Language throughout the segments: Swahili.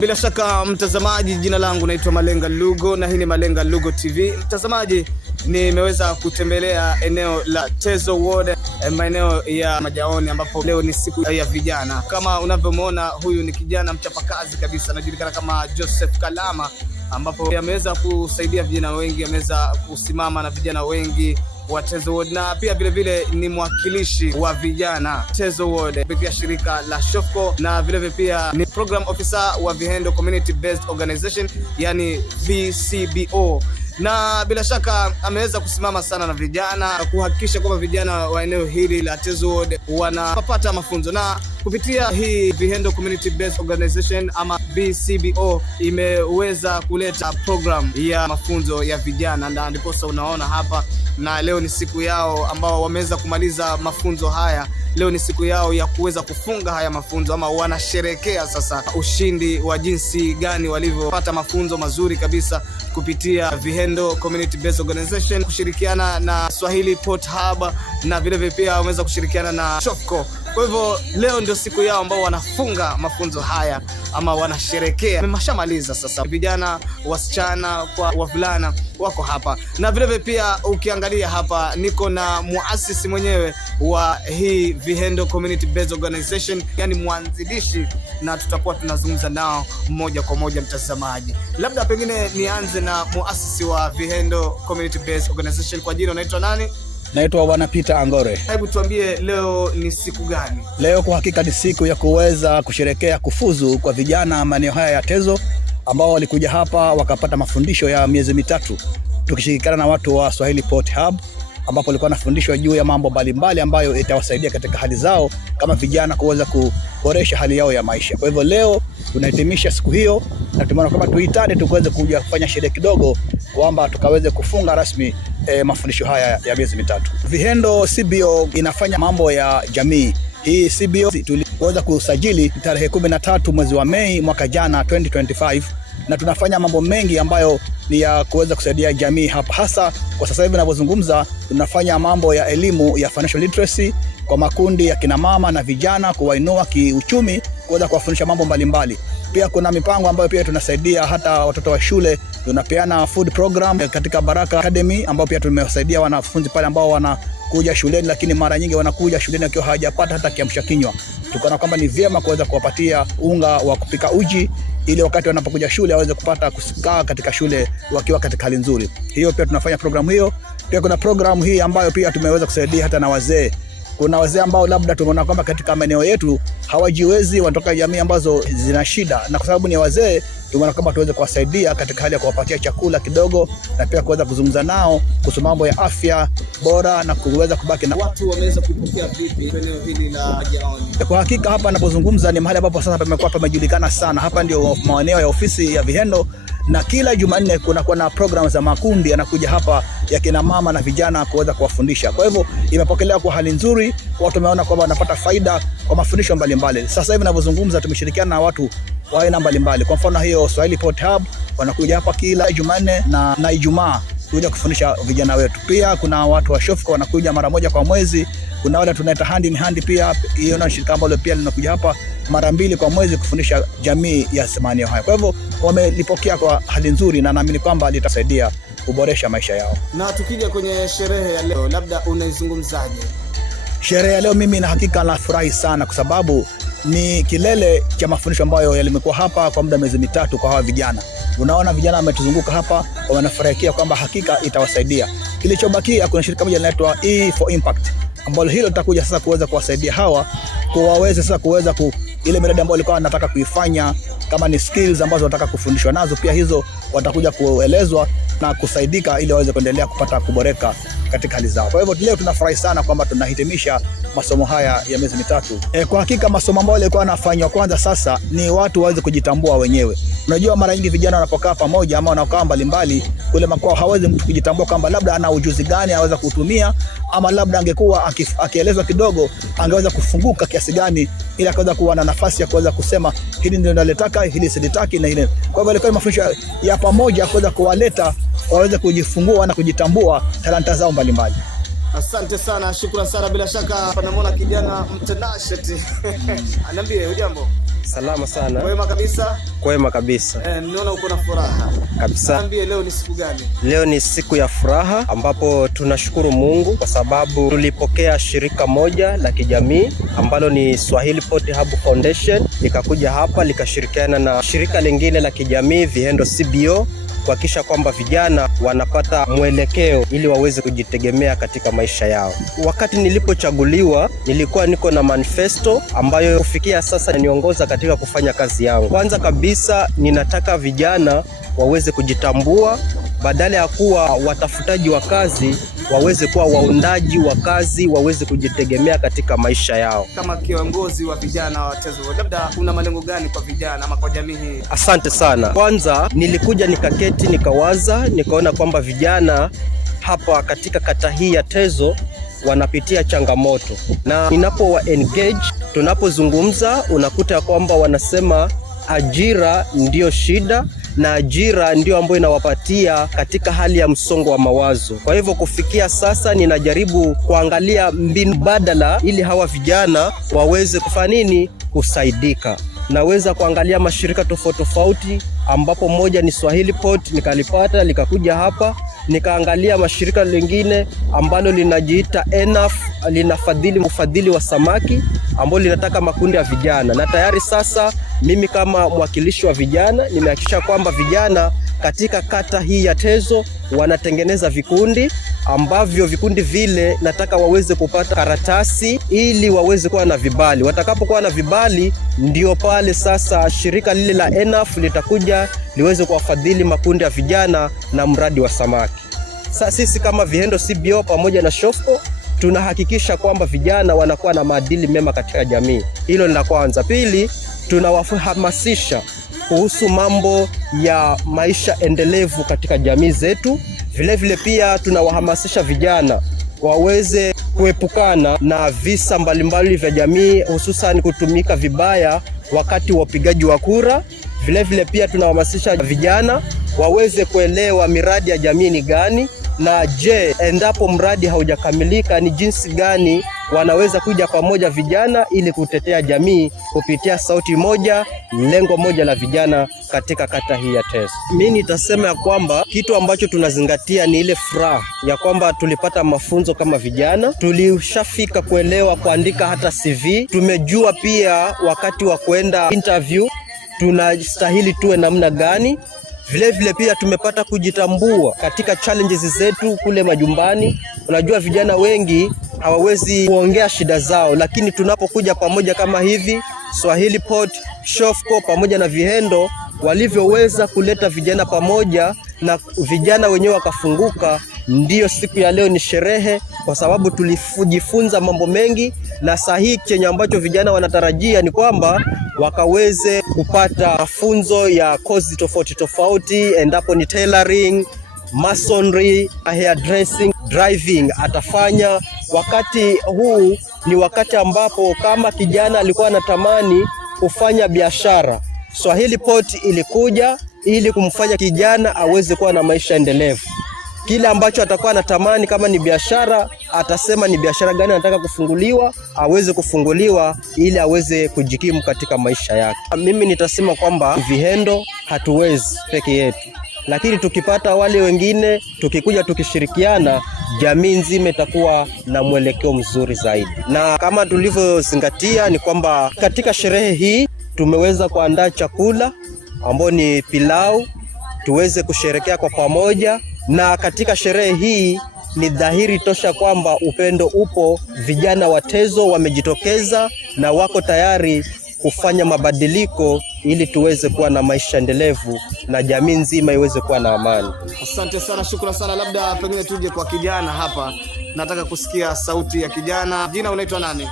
Bila shaka mtazamaji, jina langu naitwa Malenga Lugo na hii ni Malenga Lugo TV. Mtazamaji, nimeweza kutembelea eneo la Tezo Ward, maeneo ya Majaoni, ambapo leo ni siku ya vijana. Kama unavyomwona, huyu ni kijana mchapakazi kabisa, anajulikana kama Joseph Kalama, ambapo ameweza kusaidia vijana wengi, ameweza kusimama na vijana wengi wa Tezo Ward, na pia vile vile ni mwakilishi wa vijana Tezo Ward kupitia shirika la Shofco, na vile vile pia ni program officer wa Vihendo Community Based Organization, yani VCBO. Na bila shaka ameweza kusimama sana na vijana kuhakikisha kwamba vijana wa eneo hili la Tezo Ward wanapata mafunzo, na kupitia hii Vihendo Community Based Organization ama VCBO imeweza kuleta program ya mafunzo ya vijana, na ndipo unaona hapa, na leo ni siku yao ambao wameweza kumaliza mafunzo haya. Leo ni siku yao ya kuweza kufunga haya mafunzo, ama wanasherekea sasa ushindi wa jinsi gani walivyopata mafunzo mazuri kabisa kupitia Vihendo Community Based Organization, kushirikiana na Swahili Port Hub, na vile vile pia wameweza kushirikiana na Shofco. Kwa hivyo leo ndio siku yao ambao wanafunga mafunzo haya ama wanasherekea. Wameshamaliza sasa. Vijana, wasichana kwa wavulana wako hapa. Na vile vile pia ukiangalia hapa niko na muasisi mwenyewe wa hii Vihendo Community Based Organization, yani mwanzilishi, na tutakuwa tunazungumza nao moja kwa moja mtazamaji. Labda pengine nianze na muasisi wa Vihendo Community Based Organization. Kwa jina unaitwa nani? Naitwa Bwana Peter Angore. Hebu tuambie leo ni siku gani? Leo kwa hakika ni siku ya kuweza kusherekea kufuzu kwa vijana maeneo haya ya Tezo ambao walikuja hapa wakapata mafundisho ya miezi mitatu tukishirikiana na watu wa Swahili Port Hub, ambapo walikuwa wanafundishwa juu ya mambo mbalimbali ambayo itawasaidia katika hali zao kama vijana kuweza kuboresha hali yao ya maisha. Kwa hivyo leo tunahitimisha siku hiyo na tumeona kama tuitane tuweze kuja kufanya sherehe kidogo kwamba tukaweze kufunga rasmi mafundisho haya ya miezi mitatu. Vihendo CBO inafanya mambo ya jamii. Hii CBO tuliweza kusajili tarehe 13 mwezi wa Mei mwaka jana 2025, na tunafanya mambo mengi ambayo ni ya kuweza kusaidia jamii hapa. Hasa kwa sasa hivi ninavyozungumza, tunafanya mambo ya elimu ya financial literacy kwa makundi ya kina mama na vijana, kuwainua kiuchumi, kuweza kuwafundisha mambo mbalimbali. Pia kuna mipango ambayo pia tunasaidia hata watoto wa shule. Tunapeana food program katika Baraka Academy, ambao pia tumewasaidia wanafunzi pale ambao wanakuja shuleni, lakini mara nyingi wanakuja shuleni wakiwa hawajapata hata kiamsha kinywa. Tukaona kwamba ni vyema kuweza kuwapatia unga wa kupika uji ili wakati wanapokuja shule waweze kupata kukaa katika shule wakiwa katika hali nzuri. Hiyo pia tunafanya programu hiyo. Pia kuna programu hii ambayo pia tumeweza kusaidia hata na wazee. Kuna wazee ambao labda tumeona kwamba katika maeneo yetu hawajiwezi, wanatoka jamii ambazo zina shida, na kwa sababu ni wazee tumeona kwamba tuweze kuwasaidia katika hali ya kuwapatia chakula kidogo, na pia kuweza kuzungumza nao kuhusu mambo ya afya bora na kuweza kubaki na watu wameweza kupokea vipi eneo hili la Majaoni. Kwa hakika hapa ninapozungumza ni mahali ambapo sasa pamekuwa pamejulikana sana. Hapa ndio maeneo ya ofisi ya Vihendo, na kila Jumanne kunakuwa na program za makundi yanakuja hapa ya kina mama na vijana kuweza kuwafundisha. Kwa hivyo imepokelewa kwa hali nzuri, watu wameona kwamba wanapata faida kwa mafundisho mbalimbali. Sasa hivi ninavyozungumza tumeshirikiana na watu wa aina mbalimbali. Kwa mfano hiyo Swahili Port Hub wanakuja hapa kila Jumanne na Ijumaa kuja kufundisha vijana wetu. Pia kuna watu wa Shofco wanakuja mara moja kwa mwezi. Kuna wale tunaita hand in hand, pia hiyo na shirika ambalo pia linakuja hapa mara 2 kwa mwezi kufundisha jamii ya maeneo haya. Kwa hivyo wamelipokea kwa hali nzuri, na naamini kwamba litasaidia kuboresha maisha yao. Na tukija kwenye sherehe ya leo, labda unaizungumzaje? Sherehe ya leo mimi na hakika nafurahi sana kwa sababu ni kilele cha mafundisho ambayo yalimekuwa hapa kwa muda miezi mitatu kwa hawa vijana. Unaona vijana wametuzunguka hapa, wanafurahikia kwamba hakika itawasaidia. Kilichobakia kuna shirika moja linaloitwa E for Impact, ambalo hilo litakuja sasa kuweza kuwasaidia hawa kuwaweze sasa kuweza ile miradi ambayo walikuwa wanataka kuifanya, kama ni skills ambazo wanataka kufundishwa nazo, pia hizo watakuja kuelezwa na kusaidika ili waweze kuendelea kupata kuboreka katika hali zao. Kwa hivyo leo tunafurahi sana kwamba tunahitimisha masomo haya ya miezi mitatu. Kwa hakika masomo ambayo yalikuwa yanafanywa kwanza sasa ni watu waweze kujitambua wenyewe. Unajua mara nyingi vijana wanapokaa pamoja ama wanakaa mbalimbali kule makwao, hawezi mtu kujitambua kwamba labda ana ujuzi gani anaweza kutumia, ama labda angekuwa akielezwa kidogo angeweza kufunguka kiasi gani ili akaweza kuwa na nafasi ya kuweza kusema hili ndio nalitaka, hili silitaki na hili. Kwa hivyo ilikuwa mafundisho ya pamoja kuweza kuwaleta waweze kujifungua na kujitambua talanta zao mbalimbali. Asante sana, shukrani sana. Bila shaka panamona kijana mtanashati. Anambie ujambo. Salama sana. Kwema kabisa? Kwema kabisa. Niona uko na furaha. Kabisa. Niambie leo ni siku gani? Leo ni siku ya furaha ambapo tunashukuru Mungu kwa sababu tulipokea shirika moja la kijamii ambalo ni Swahili Port Hub Foundation, likakuja hapa likashirikiana na shirika lingine la kijamii Vihendo CBO kuhakikisha kwamba vijana wanapata mwelekeo ili waweze kujitegemea katika maisha yao. Wakati nilipochaguliwa nilikuwa niko na manifesto ambayo kufikia sasa niongoza katika kufanya kazi yangu. Kwanza kabisa ninataka vijana waweze kujitambua, badala ya kuwa watafutaji wa kazi waweze kuwa waundaji wa kazi, waweze kujitegemea katika maisha yao. Kama kiongozi wa vijana wa Tezo, labda una malengo gani kwa vijana ama kwa jamii hii? Asante sana. Kwanza nilikuja nikaketi nikawaza, nikaona kwamba vijana hapa katika kata hii ya Tezo wanapitia changamoto, na ninapowa engage, tunapozungumza unakuta ya kwamba wanasema ajira ndio shida na ajira ndio ambayo inawapatia katika hali ya msongo wa mawazo. Kwa hivyo kufikia sasa ninajaribu kuangalia mbinu badala ili hawa vijana waweze kufanya nini, kusaidika. Naweza kuangalia mashirika tofauti tofauti ambapo moja ni Swahili Port nikalipata likakuja hapa, nikaangalia mashirika lingine ambalo linajiita ENAF, linafadhili ufadhili wa samaki ambalo linataka makundi ya vijana, na tayari sasa mimi kama mwakilishi wa vijana nimehakikisha kwamba vijana katika kata hii ya Tezo wanatengeneza vikundi ambavyo vikundi vile nataka waweze kupata karatasi ili waweze kuwa na vibali. Watakapokuwa na vibali ndio pale sasa shirika lile la ENAF litakuja liweze kuwafadhili makundi ya vijana na mradi wa samaki. Sasa sisi kama Vihendo CBO pamoja na Shofco tunahakikisha kwamba vijana wanakuwa na maadili mema katika jamii. Hilo ni la kwanza. Pili, tunawahamasisha kuhusu mambo ya maisha endelevu katika jamii zetu. Vile vile pia tunawahamasisha vijana waweze kuepukana na visa mbalimbali vya jamii, hususan kutumika vibaya wakati wa upigaji wa kura. Vile vile pia tunawahamasisha vijana waweze kuelewa miradi ya jamii ni gani, na je, endapo mradi haujakamilika ni jinsi gani wanaweza kuja pamoja vijana ili kutetea jamii kupitia sauti moja, lengo moja la vijana katika kata hii ya Tezo. Mimi nitasema ya kwamba kitu ambacho tunazingatia ni ile furaha ya kwamba tulipata mafunzo kama vijana, tulishafika kuelewa kuandika hata CV, tumejua pia wakati wa kwenda interview tunastahili tuwe namna gani. Vile vile pia tumepata kujitambua katika challenges zetu kule majumbani. Unajua vijana wengi hawawezi kuongea shida zao, lakini tunapokuja pamoja kama hivi Swahili Port, Shofco pamoja na Vihendo walivyoweza kuleta vijana pamoja na vijana wenyewe wakafunguka, ndiyo siku ya leo ni sherehe, kwa sababu tulijifunza mambo mengi, na sahihi chenye ambacho vijana wanatarajia ni kwamba wakaweze kupata mafunzo ya kozi tofauti tofauti, endapo ni tailoring, masonry, hairdressing, driving atafanya. Wakati huu ni wakati ambapo kama kijana alikuwa anatamani kufanya biashara, Swahili Port ilikuja ili kumfanya kijana aweze kuwa na maisha endelevu. Kile ambacho atakuwa anatamani kama ni biashara, atasema ni biashara gani anataka kufunguliwa, aweze kufunguliwa ili aweze kujikimu katika maisha yake. Mimi nitasema kwamba Vihendo hatuwezi peke yetu, lakini tukipata wale wengine, tukikuja tukishirikiana, jamii nzima itakuwa na mwelekeo mzuri zaidi. Na kama tulivyozingatia ni kwamba katika sherehe hii tumeweza kuandaa chakula ambao ni pilau, tuweze kusherekea kwa pamoja. Na katika sherehe hii ni dhahiri tosha kwamba upendo upo. Vijana wa Tezo wamejitokeza na wako tayari kufanya mabadiliko ili tuweze kuwa na maisha endelevu na jamii nzima iweze kuwa na amani. Asante sana, shukrani sana. Labda pengine tuje kwa kijana hapa. Nataka kusikia sauti ya kijana. Jina unaitwa nani?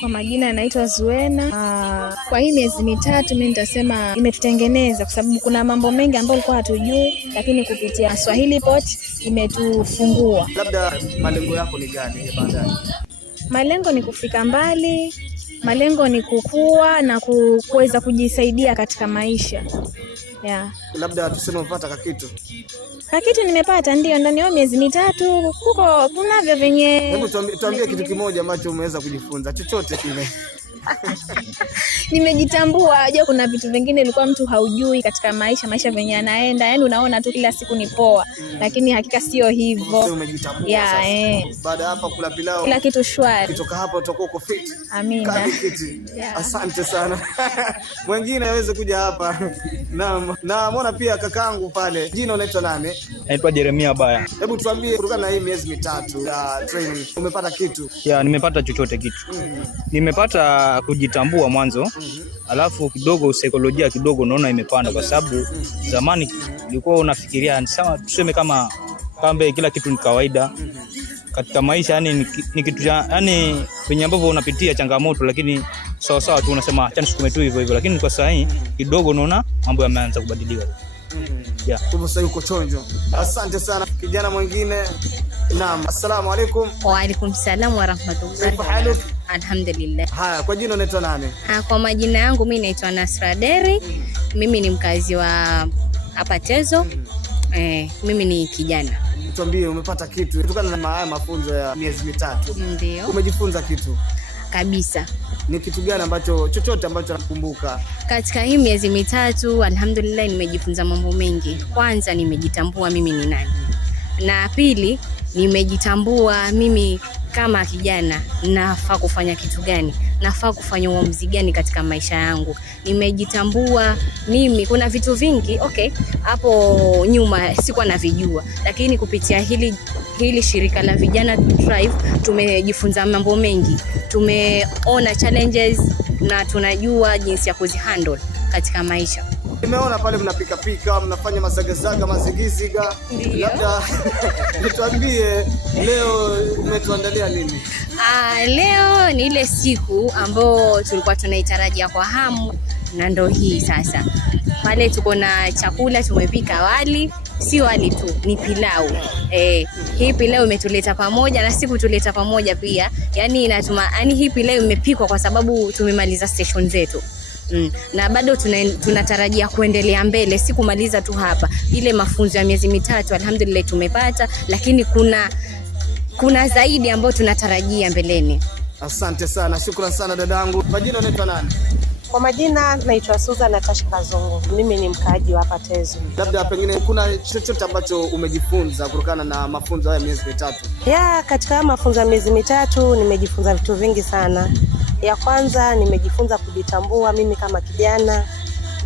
Kwa majina anaitwa Zuena. Kwa hii miezi mitatu mimi nitasema imetutengeneza, kwa sababu kuna mambo mengi ambayo tulikuwa hatujui, lakini kupitia Swahili Port imetufungua. Labda malengo yako ni gani baadaye? Malengo ni kufika mbali, malengo ni kukua na kuweza kujisaidia katika maisha. Yeah. Labda tuseme umepata kakitu. Kakitu nimepata ndio ndani ya miezi mitatu, huko kunavyo venye. Hebu tuambie kitu kimoja ambacho umeweza kujifunza, chochote kile. Nimejitambua. Unajua kuna vitu vingine ilikuwa mtu haujui katika maisha venye yanaenda. Yaani unaona tu kila siku ni poa, lakini hakika sio hivyo. Umejitambua sasa. Baada hapa kula pilau. Kila kitu shwari. Kutoka hapa utakuwa uko fit. Amina. Asante sana. Mwingine aweze kuja hapa. Naam. Na muona pia kakangu pale. Jina unaitwa nani? Naitwa Jeremia Baya. Hebu tuambie kutokana na hii miezi mitatu ya training umepata kitu? Nimepata chochote kitu. Nimepata kujitambua mwanzo. Alafu kidogo saikolojia kidogo naona imepanda kwa sababu zamani nilikuwa unafikiria sawa tuseme kama kambe kila kitu ni kawaida katika maisha, yani ni kitu yani penye ambapo unapitia changamoto lakini sawa tu unasema acha nisukume tu hivyo, lakini kwa sasa kidogo naona mambo yameanza kubadilika. Kwa sasa yuko chonjo. Asante sana. Kijana mwingine. Naam, assalamu alaykum. Wa alaykum salaam wa rahmatullahi. Alhamdulillah. Haya, kwa jina unaitwa nani? Kwa majina yangu mimi naitwa Nasra Deri. Mimi ni mkazi wa hapa Tezo. Mimi ni kijana. Tuambie umepata kitu kutokana na haya mafunzo ya miezi mitatu? Ndio. Umejifunza kitu? Kabisa. Ni kitu gani ambacho chochote ambacho nakumbuka? Katika hii miezi mitatu alhamdulillah nimejifunza mambo mengi. Kwanza nimejitambua mimi ni nani. Na pili nimejitambua mimi kama kijana nafaa kufanya kitu gani, nafaa kufanya uamuzi gani katika maisha yangu. Nimejitambua mimi kuna vitu vingi hapo nyuma sikuwa navijua, lakini kupitia hili shirika la Vijana Thrive tumejifunza mambo mengi. Tumeona challenges na tunajua jinsi ya kuzihandle katika maisha. Nimeona pale mnapika, mnafanya mazagazaga, mazigiziga. Labda tuambie leo umetuandalia nini? Leo ni ile siku ambayo tulikuwa tunaitarajia kwa hamu na ndo hii sasa. Pale tuko na chakula, tumepika wali, si wali tu, ni pilau. Hii pilau imetuleta pamoja na siku tuleta pamoja pia. Yaani hii pilau imepikwa kwa sababu tumemaliza station zetu. Na bado tunatarajia kuendelea mbele, si kumaliza tu hapa. Ile mafunzo ya miezi mitatu alhamdulillah tumepata, lakini kuna zaidi ambayo tunatarajia mbeleni. Asante sana, shukrani sana dadangu. Majina unaitwa nani? Kwa majina naitwa Susan Natasha Kazungu. Mimi ni mkaaji wa hapa Tezo. Labda pengine kuna chochote ambacho umejifunza kutokana na mafunzo haya miezi mitatu? Katika mafunzo ya miezi mitatu nimejifunza vitu vingi sana. Ya kwanza nimejifunza kujitambua mimi kama kijana.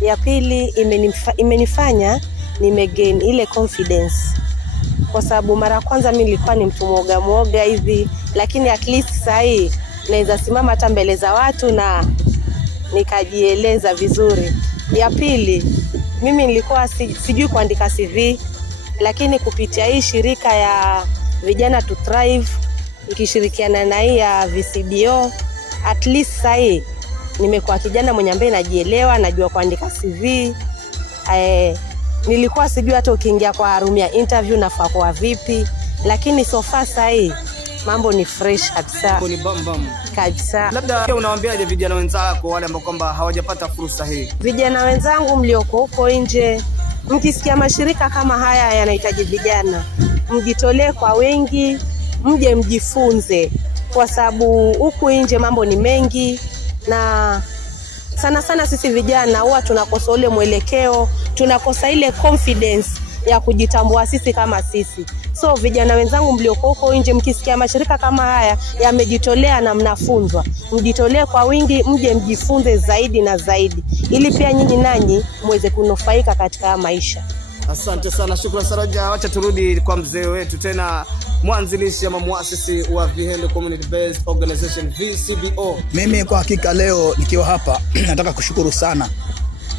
Ya pili imenifanya nimegain ile confidence. Kwa sababu mara kwanza mimi nilikuwa ni mtu mwoga hivi, lakini at least sasa hii naweza simama hata mbele za watu na nikajieleza vizuri. Ya pili, mimi nilikuwa sijui kuandika CV, lakini kupitia hii shirika ya Vijana to Thrive ikishirikiana na hii ya VCBO, at least sasa nimekuwa kijana mwenye ambaye najielewa, najua kuandika CV. Nilikuwa sijui hata ukiingia kwa room ya interview nafaa kwa vipi, lakini so far sasa mambo ni fresh kabisa. Ni bam kabisa. Labda unawaambiaje vijana wenzako wale ambao kwamba hawajapata fursa hii? Vijana wenzangu mlioko huko nje, mkisikia mashirika kama haya yanahitaji vijana, mjitolee kwa wengi, mje mjifunze, kwa sababu huku nje mambo ni mengi na sana sisi vijana huwa tunakosa ule mwelekeo, tunakosa ile confidence ya kujitambua sisi kama sisi. So vijana wenzangu mlioko huko nje, mkisikia mashirika kama haya yamejitolea na mnafunzwa, mjitolee kwa wingi, mje mjifunze zaidi na zaidi, ili pia nyinyi nanyi muweze kunufaika katika maisha. Asante sana, shukrani Saraja. Acha turudi kwa mzee wetu tena, mwanzilishi ama muasisi wa Vihendo Community Based Organization VCBO. Mimi kwa hakika leo nikiwa hapa nataka kushukuru sana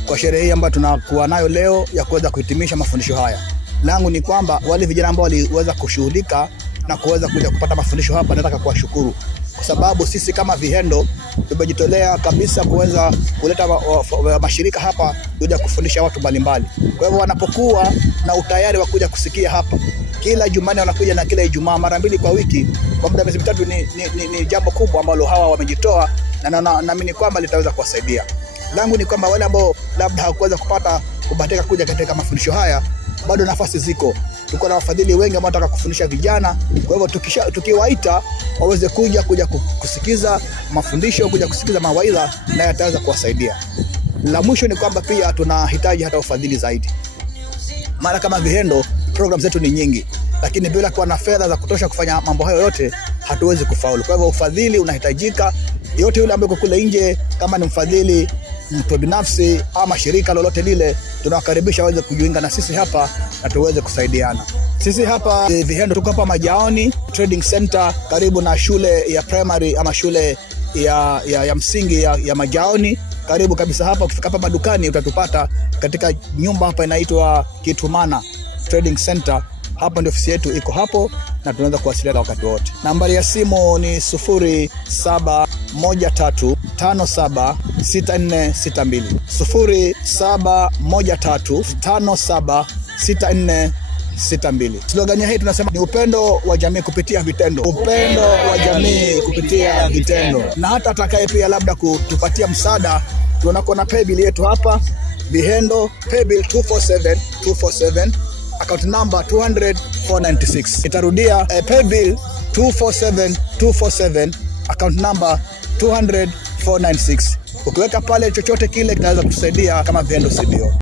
kwa sherehe hii ambayo tunakuwa nayo leo ya kuweza kuhitimisha mafundisho haya. Langu ni kwamba wale vijana ambao waliweza kushughulika na kuweza kuja kupata mafundisho hapa, nataka kuwashukuru kwa sababu sisi kama Vihendo tumejitolea kabisa kuweza kuleta mashirika hapa kuja kufundisha watu mbalimbali. Kwa hivyo wanapokuwa na utayari wa kuja kusikia hapa, kila Jumanne wanakuja na kila Ijumaa mara 2 kwa wiki kwa muda miezi mitatu, ni jambo kubwa ambalo hawa wamejitoa, na naamini kwamba litaweza kuwasaidia. Langu ni kwamba wale ambao labda hawakuweza kupata kubahatika kuja katika mafundisho haya, bado nafasi ziko. Tuko na wafadhili wengi ambao wanataka kufundisha vijana. Kwa hivyo tukiwaita waweze kuja kusikiza mafundisho, kuja kusikiza mawaidha, na yataweza kuwasaidia. La mwisho ni kwamba pia tunahitaji hata ufadhili zaidi. Maana kama Vihendo program zetu ni nyingi, lakini bila kuwa na fedha za kutosha kufanya mambo hayo yote hatuwezi kufaulu. Kwa hivyo ufadhili unahitajika. Yote yule ambaye kule nje, kama ni mfadhili, mtu binafsi ama shirika lolote lile, tunawakaribisha waweze kujiunga na sisi hapa na tuweze kusaidiana. Sisi hapa Vihendo tuko hapa Majaoni Trading Center, karibu na shule ya primary ama shule ya msingi ya Majaoni. Karibu kabisa hapa. Ukifika hapa madukani utatupata katika nyumba hapa inaitwa Kitumana Trading Center. Hapo ndio ofisi yetu iko hapo, na tunaweza kuwasiliana wakati wote. Nambari ya simu ni 0713576462, 0713576462. Slogan hii tunasema ni upendo wa jamii kupitia vitendo. Upendo wa jamii kupitia vitendo. Na hata atakaye pia labda kutupatia msaada, tunakuwa na paybill yetu hapa Vihendo, paybill 247247, account number 200,496. Itarudia paybill 247247, account number 200,496. Ukiweka pale chochote kile kinaweza kutusaidia kama Vihendo CBO.